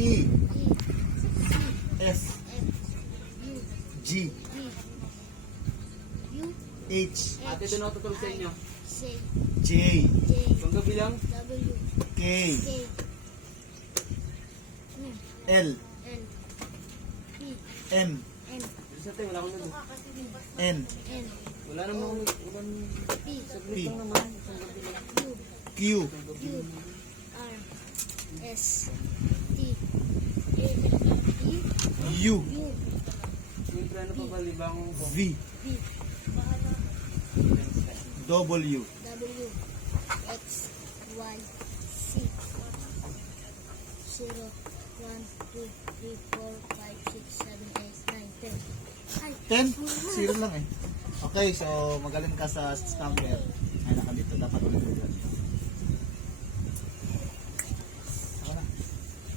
E, E, F, F, U, G, G, U, H, Ate, doon ako tutulog sa inyo. C, J, J, Kung gabi lang, W, K, K, L, L, P, M, N, isa tayo, wala akong nag- N, N, Wala naman akong nag- P, saglit lang naman. Isang gabi lang. U, Q, U, R, S, T, A, E, U, U, Siyempre, ano pa ba, libang ko? V, V, W, W, X, Y, Z, 0, 1, 2, 3, 4, 5, 6, 7, 8, 9, 10. Ay, 10? Zero lang eh. Okay, so magaling ka sa number. Ay, naka dito. Dapat ulit